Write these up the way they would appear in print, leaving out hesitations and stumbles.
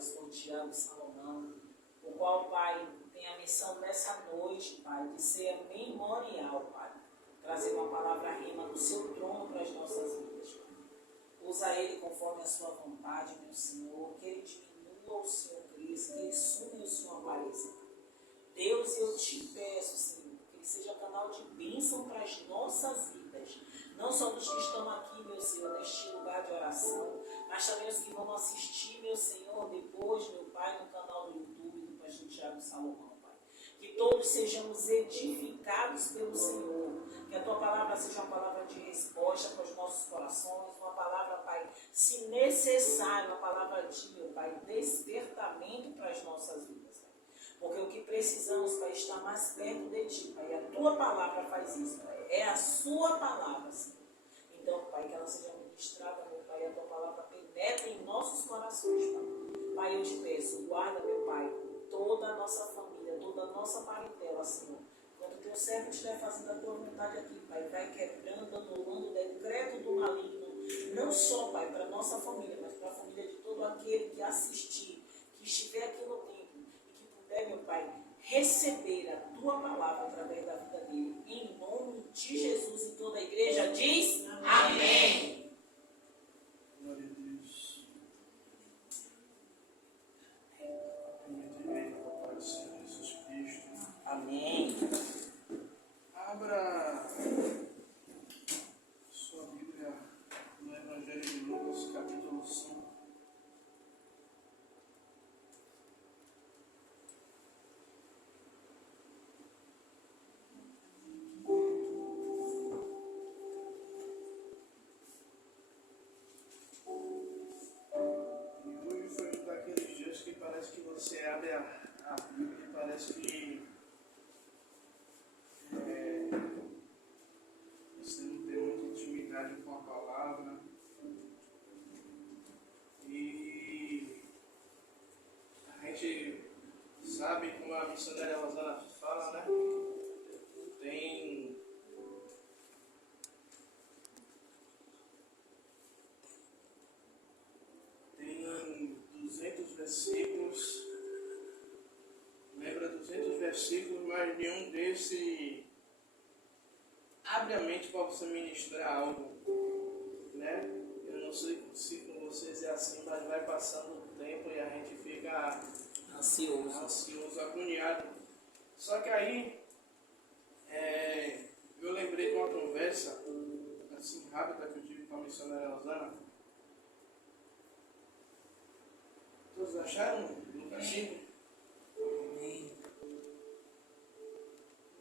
pastor Tiago Salomão, o qual, Pai, tem a missão dessa noite, Pai, de ser memorial, Pai. Trazer uma palavra rima do seu trono para as nossas vidas, Pai. Usa ele conforme a sua vontade, meu Senhor, que ele diminua, o Senhor cresça, que ele sume e o Senhor apareça. Deus, eu te peço, Senhor, que ele seja canal de bênção para as nossas vidas, não só dos que estão aqui, meu Senhor, neste lugar de oração, mas também os que vão assistir, meu Senhor, depois, meu Pai, no canal do YouTube do pastor Tiago Salomão, Pai. Que todos sejamos edificados pelo Senhor, que a tua palavra seja uma palavra de resposta para os nossos corações, uma palavra, Pai, se necessário, uma palavra de, meu Pai, despertamento para as nossas vidas, Pai. Porque o que precisamos, Pai, estar mais perto de Ti, Pai. A Tua palavra faz isso, Pai. É a Sua palavra, Senhor. Então, Pai, que ela seja ministrada, meu Pai, a Tua palavra penetre em nossos corações, Pai. Pai, eu te peço, guarda, meu Pai, toda a nossa família, toda a nossa parentela, Senhor. Quando o Teu servo estiver fazendo a Tua vontade aqui, Pai, vai quebrando, anulando o decreto do maligno, não só, Pai, para a nossa família, mas para a família de todo aquele que assistir, que estiver aqui no templo, meu Pai, receber a Tua palavra através da vida dele, em nome de Jesus, e toda a igreja diz amém. Glória a Deus. Amém. Pai do Senhor Jesus Cristo. Amém. Abra sua Bíblia no Evangelho de Lucas, capítulo 5. Parece que você abre a Bíblia e parece que você não tem muita intimidade com a palavra. E a gente sabe, como a missionária Rosana fala, né? Tem 200 versículos, lembra 200 versículos, mas nenhum desse abre a mente para você ministrar algo, né? Eu não sei se com vocês é assim, mas vai passando o tempo e a gente fica ansioso, agoniado. Só que aí eu lembrei de uma conversa assim rápida que eu tive com a missionária Rosana. Todos acharam Lucas 5? Amém.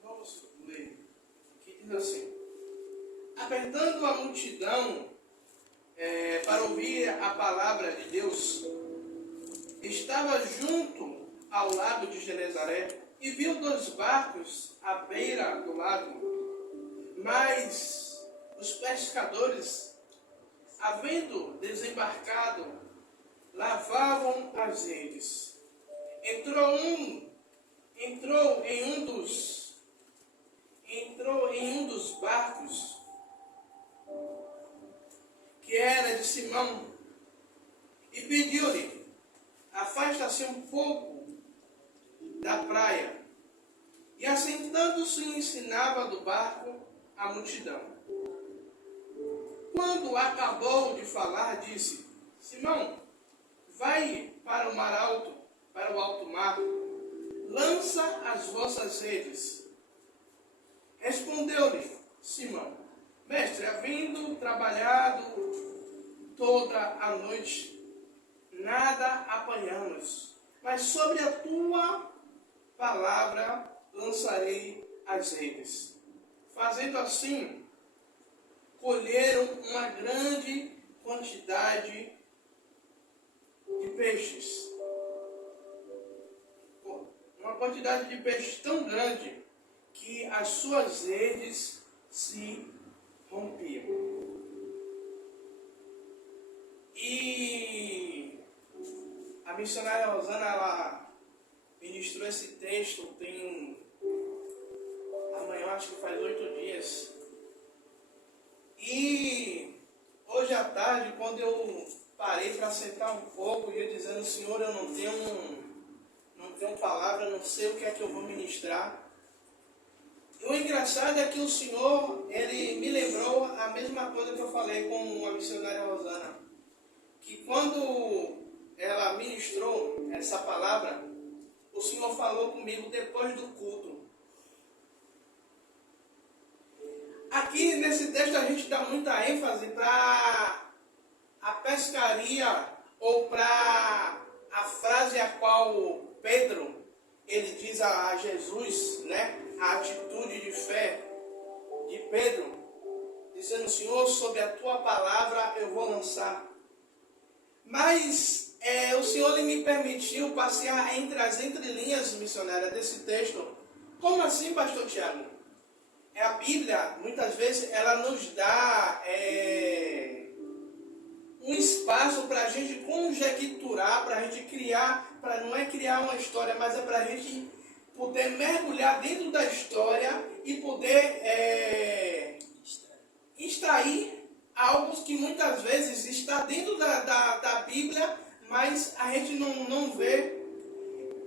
Vamos ler. Aqui diz assim: apertando a multidão para ouvir a palavra de Deus, estava junto ao lago de Genezaré e viu 2 barcos à beira do lago. Mas os pescadores, havendo desembarcado, lavavam as redes. Entrou em um dos barcos, que era de Simão, e pediu-lhe: afasta-se um pouco da praia. E assentando-se ensinava do barco a multidão. Quando acabou de falar, disse: Simão, vai para o mar alto, para o alto mar, lança as vossas redes. Respondeu-lhe Simão: mestre, havendo trabalhado toda a noite, nada apanhamos, mas sobre a tua palavra lançarei as redes. Fazendo assim, colheram uma grande quantidade de peixes. Uma quantidade de peixes tão grande que as suas redes se rompiam. E a missionária Rosana, ela ministrou esse texto amanhã, eu acho que faz 8 dias. E hoje à tarde, quando eu parei para sentar um pouco e eu dizendo, Senhor, eu não tenho palavra, não sei o que é que eu vou ministrar. E o engraçado é que o Senhor, Ele me lembrou a mesma coisa que eu falei com a missionária Rosana. Que quando ela ministrou essa palavra, o Senhor falou comigo depois do culto. Aqui nesse texto a gente dá muita ênfase para a pescaria ou para a frase a qual Pedro, ele diz a Jesus, né? A atitude de fé de Pedro, dizendo, Senhor, sob a tua palavra eu vou lançar. Mas o Senhor ele me permitiu passear entre as entrelinhas, missionária, desse texto. Como assim, pastor Tiago? A Bíblia, muitas vezes, ela nos dá um espaço para a gente conjecturar, para a gente criar, não é criar uma história, mas é para a gente poder mergulhar dentro da história e poder extrair algo que muitas vezes está dentro da Bíblia, mas a gente não vê.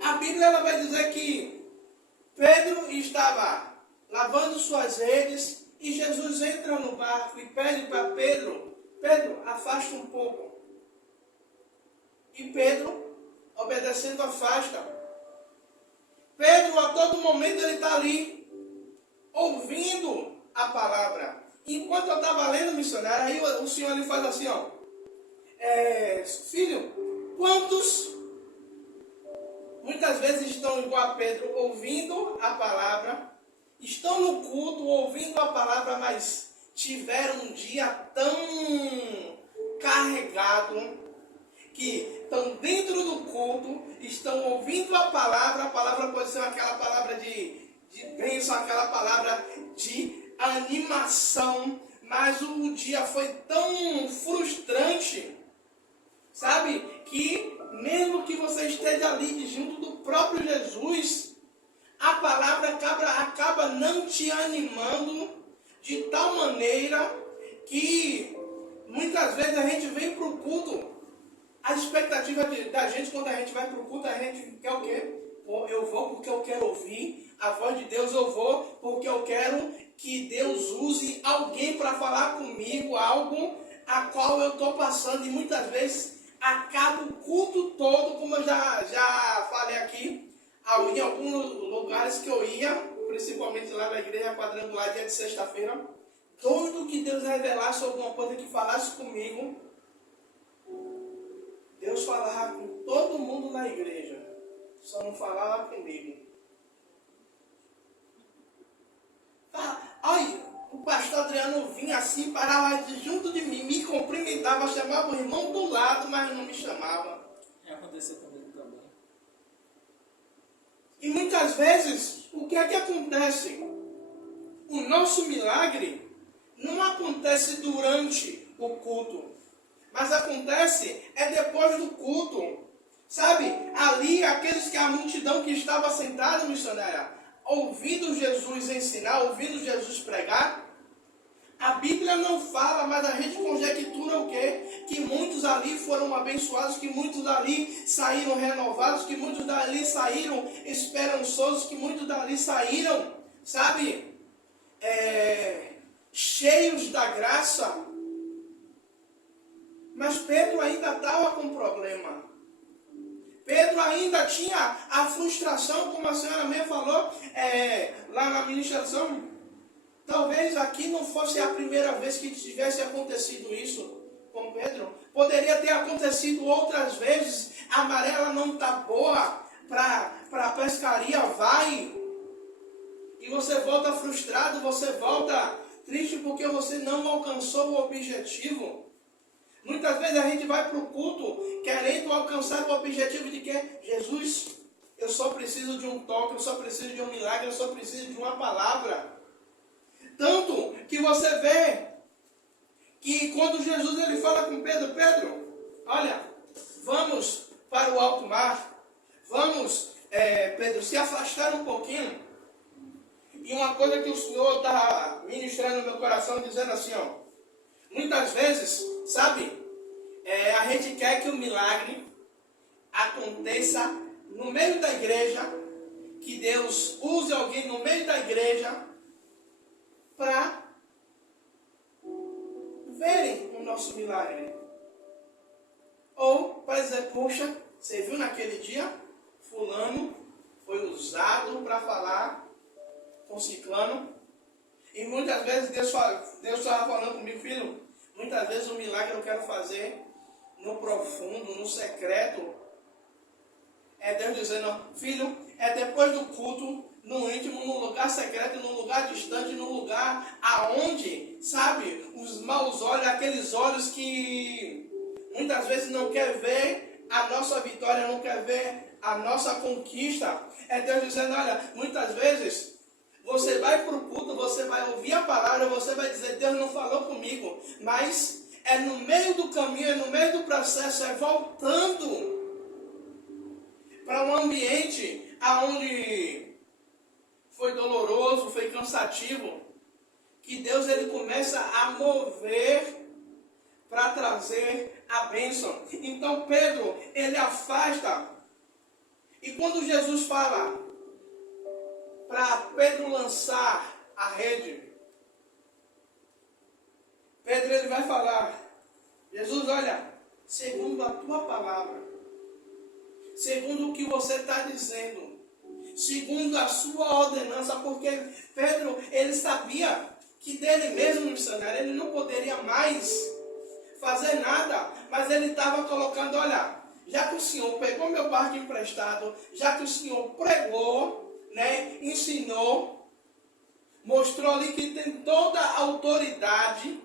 A Bíblia ela vai dizer que Pedro estava lavando suas redes e Jesus entra no barco e pede para Pedro, afasta um pouco. E Pedro, obedecendo, afasta. Pedro, a todo momento, ele está ali, ouvindo a palavra. Enquanto eu estava lendo, missionário, aí o Senhor ele faz assim, ó. Filho, quantos muitas vezes estão igual a Pedro, ouvindo a palavra, estão no culto, ouvindo a palavra, mas tiveram um dia tão carregado, que estão dentro do culto, estão ouvindo a palavra pode ser aquela palavra de bênção, aquela palavra de animação, mas o dia foi tão frustrante, sabe, que mesmo que você esteja ali junto do próprio Jesus, a palavra acaba não te animando de tal maneira que muitas vezes a gente vem para o culto. A expectativa da gente, quando a gente vai para o culto, a gente quer o quê? Eu vou porque eu quero ouvir a voz de Deus, eu vou porque eu quero que Deus use alguém para falar comigo, algo a qual eu estou passando, e muitas vezes acaba o culto todo, como eu já falei aqui, em alguns lugares que eu ia, principalmente lá na igreja quadrangular, dia de sexta-feira, doido que Deus revelasse alguma coisa que falasse comigo. Deus falava com todo mundo na igreja, só não falava comigo. Olha, o pastor Adriano vinha assim, parava junto de mim, me cumprimentava, chamava o irmão do lado, mas não me chamava. Aconteceu comigo também. E muitas vezes, o que é que acontece? O nosso milagre não acontece durante o culto, mas acontece depois do culto. Sabe, ali a multidão que estava sentada, missionária, ouvindo Jesus ensinar, ouvindo Jesus pregar, a Bíblia não fala, mas a gente conjectura o quê? Que muitos ali foram abençoados, que muitos ali saíram renovados, que muitos dali saíram esperançosos, que muitos dali saíram, sabe, cheios da graça. Mas Pedro ainda estava com problema. Pedro ainda tinha a frustração, como a senhora mesmo falou lá na ministração. Talvez aqui não fosse a primeira vez que tivesse acontecido isso com Pedro. Poderia ter acontecido outras vezes. A maré ela não está boa para a pescaria, vai. E você volta frustrado, você volta triste porque você não alcançou o objetivo. Muitas vezes a gente vai para o culto querendo alcançar o objetivo de que Jesus, eu só preciso de um toque, eu só preciso de um milagre, eu só preciso de uma palavra. Tanto que você vê que quando Jesus ele fala com Pedro, Pedro, olha, vamos para o alto mar, vamos, Pedro, se afastar um pouquinho. E uma coisa que o Senhor está ministrando no meu coração, dizendo assim, ó, muitas vezes, sabe, A gente quer que o milagre aconteça no meio da igreja, que Deus use alguém no meio da igreja para verem o nosso milagre. Ou para dizer, poxa, você viu naquele dia? Fulano foi usado para falar com ciclano. E muitas vezes Deus estava falando comigo, filho, muitas vezes o milagre eu quero fazer no profundo, no secreto. É Deus dizendo, filho, é depois do culto, no íntimo, no lugar secreto, no lugar distante, no lugar aonde, sabe, os maus olhos, aqueles olhos que muitas vezes não quer ver a nossa vitória, não quer ver a nossa conquista. É Deus dizendo, olha, muitas vezes você vai para o culto, você vai ouvir a palavra, você vai dizer, Deus não falou comigo, mas é no meio do caminho, é no meio do processo, é voltando para um ambiente aonde foi doloroso, foi cansativo, que Deus ele começa a mover para trazer a bênção. Então Pedro, ele afasta. E quando Jesus fala para Pedro lançar a rede, Pedro ele vai falar, Jesus, olha, segundo a tua palavra, segundo o que você está dizendo, segundo a sua ordenança, porque Pedro, ele sabia que dele mesmo, missionário, ele não poderia mais fazer nada, mas ele estava colocando, olha, já que o Senhor pegou meu barco emprestado, já que o Senhor pregou, né, ensinou, mostrou ali que tem toda a autoridade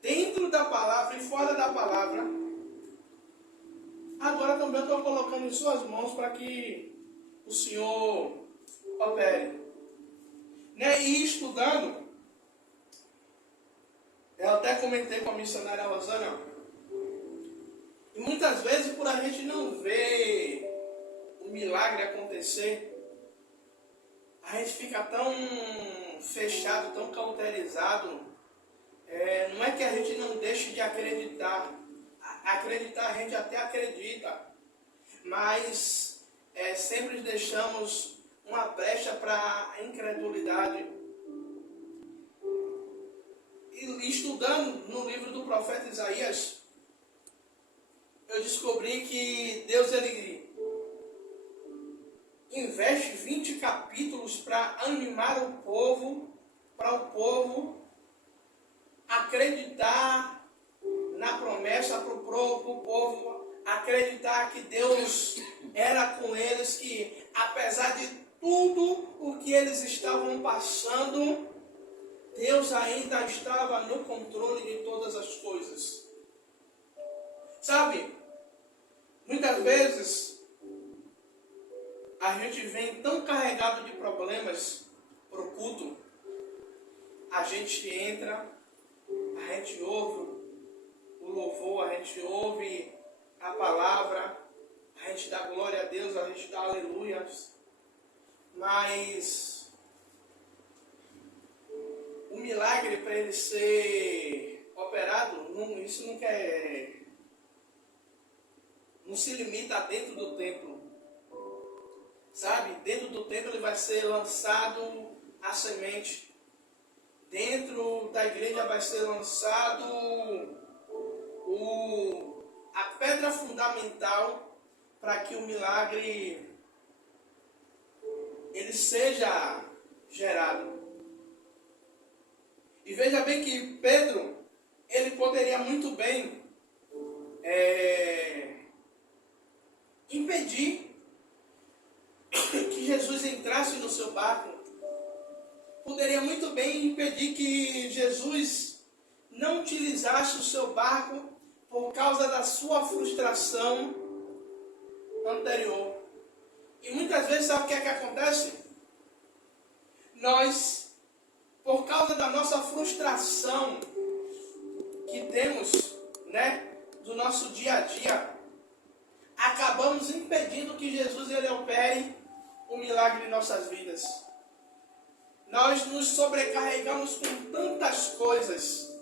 dentro da palavra e fora da palavra, agora também eu estou colocando em suas mãos para que o Senhor opere. Né? E estudando, eu até comentei com a missionária Rosana, e muitas vezes por a gente não ver o milagre acontecer, a gente fica tão fechado, tão cauterizado. Não é que a gente não deixe de acreditar. Acreditar a gente até acredita, mas sempre deixamos uma brecha para a incredulidade. E estudando no livro do profeta Isaías, eu descobri que Deus ele investe 20 capítulos para animar o povo, para o povo acreditar na promessa, para o povo acreditar que Deus era com eles, que apesar de tudo o que eles estavam passando, Deus ainda estava no controle de todas as coisas. Sabe, muitas vezes a gente vem tão carregado de problemas para o culto, a gente entra, a gente ouve o louvor, a gente ouve a palavra, a gente dá glória a Deus, a gente dá aleluias, mas o milagre para ele ser operado, isso não se limita dentro do templo, sabe? Dentro do templo ele vai ser lançado a semente, dentro da igreja vai ser lançado a pedra fundamental para que o milagre ele seja gerado. E veja bem que Pedro, ele poderia muito bem impedir que Jesus entrasse no seu barco. Poderia muito bem impedir que Jesus não utilizasse o seu barco por causa da sua frustração anterior. E muitas vezes, sabe o que é que acontece? Nós, por causa da nossa frustração que temos, né, do nosso dia a dia, acabamos impedindo que Jesus ele opere um milagre em nossas vidas. Nós nos sobrecarregamos com tantas coisas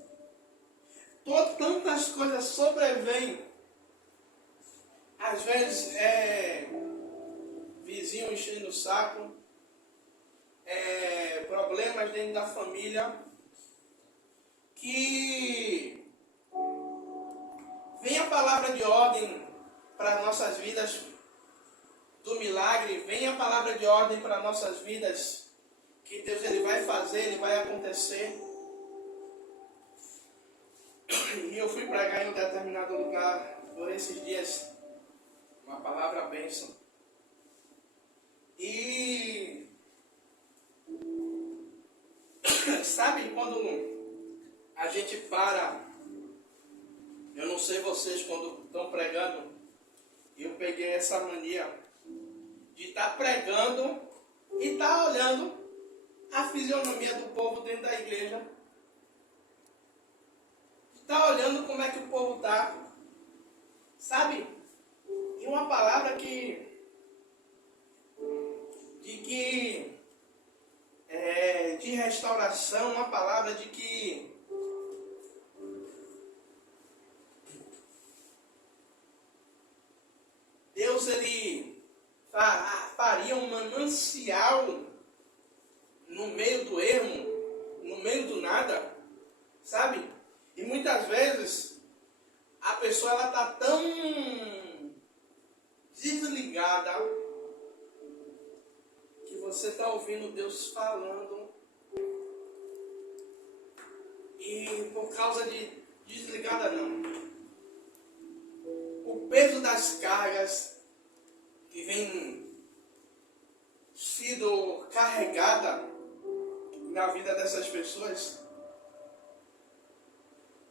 sobrevêm às vezes vizinho enchendo o saco, problemas dentro da família, que vem a palavra de ordem para as nossas vidas do milagre, vem a palavra de ordem para nossas vidas, que Deus ele vai fazer, ele vai acontecer. E eu fui pregar em um determinado lugar por esses dias, uma palavra bênção. E sabe quando a gente para, eu não sei vocês quando estão pregando, eu peguei essa mania de estar pregando e estar olhando a fisionomia do povo dentro da igreja. Está olhando como é que o povo está, sabe? E uma palavra de restauração, uma palavra de que Deus ele faria um manancial no meio do ermo, no meio do nada, sabe? E muitas vezes a pessoa ela está tão desligada que você está ouvindo Deus falando e por causa de desligada não, o peso das cargas que vem sido carregada na vida dessas pessoas,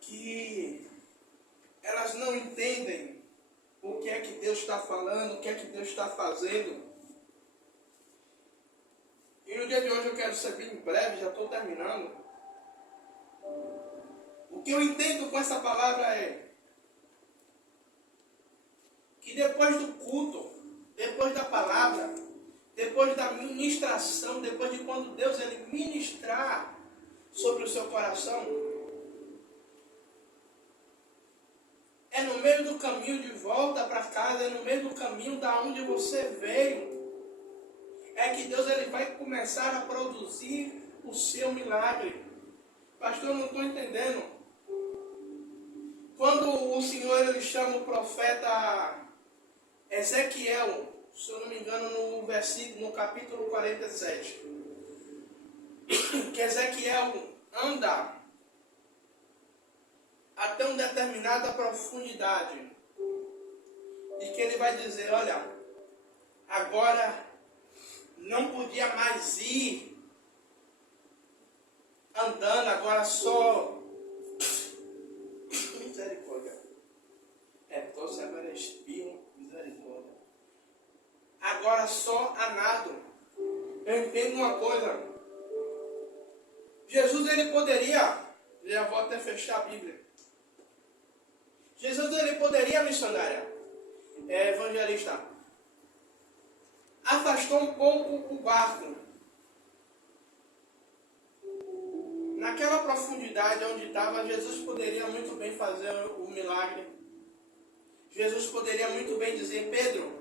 que elas não entendem o que é que Deus está falando, o que é que Deus está fazendo. E no dia de hoje eu quero ser bem breve, já estou terminando. O que eu entendo com essa palavra é que depois do culto, depois da palavra, depois da ministração, depois de quando Deus ele ministrar sobre o seu coração, é no meio do caminho de volta para casa, é no meio do caminho da onde você veio, é que Deus ele vai começar a produzir o seu milagre. Pastor, eu não estou entendendo. Quando o Senhor ele chama o profeta Ezequiel, se eu não me engano, no capítulo 47, que Ezequiel anda até uma determinada profundidade, e que ele vai dizer, olha, agora não podia mais ir andando, agora só misericórdia. Tosse agora é espirro, misericórdia. Agora só a nado. Eu entendo uma coisa. Jesus ele poderia, já vou até fechar a Bíblia. Jesus ele poderia, missionária, evangelista, afastou um pouco o barco. Naquela profundidade onde estava, Jesus poderia muito bem fazer o milagre. Jesus poderia muito bem dizer, Pedro,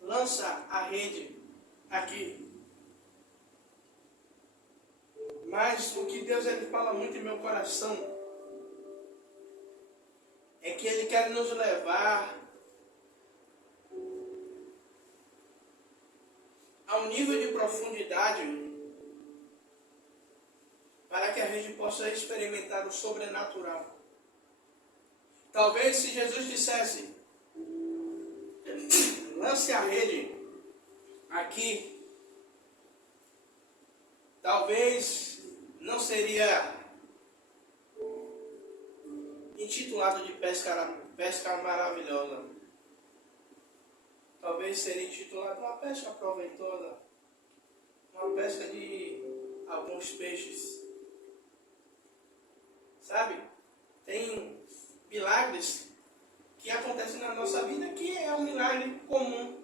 lança a rede aqui. Mas o que Deus ele fala muito em meu coração é que Ele quer nos levar a um nível de profundidade para que a gente possa experimentar o sobrenatural. Talvez se Jesus dissesse, lance a rede aqui, talvez não seria intitulado de pesca maravilhosa. Talvez seria intitulado uma pesca proveitosa, uma pesca de alguns peixes. Sabe? Tem milagres que acontecem na nossa vida que é um milagre comum.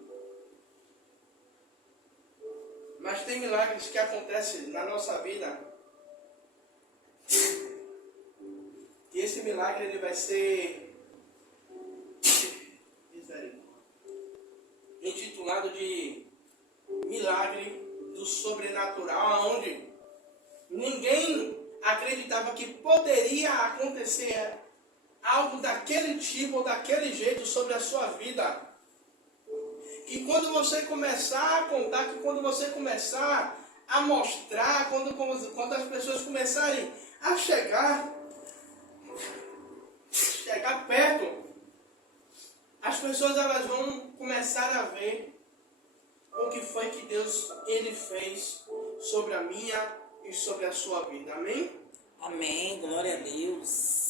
Mas tem milagres que acontecem na nossa vida e esse milagre ele vai ser misericórdia. lado de milagre do sobrenatural, onde ninguém acreditava que poderia acontecer algo daquele tipo ou daquele jeito sobre a sua vida. E quando você começar a contar, que quando você começar a mostrar, quando as pessoas começarem a chegar perto, as pessoas elas vão começar a ver o que foi que Deus ele fez sobre a minha e sobre a sua vida. Amém? Amém. Glória a Deus.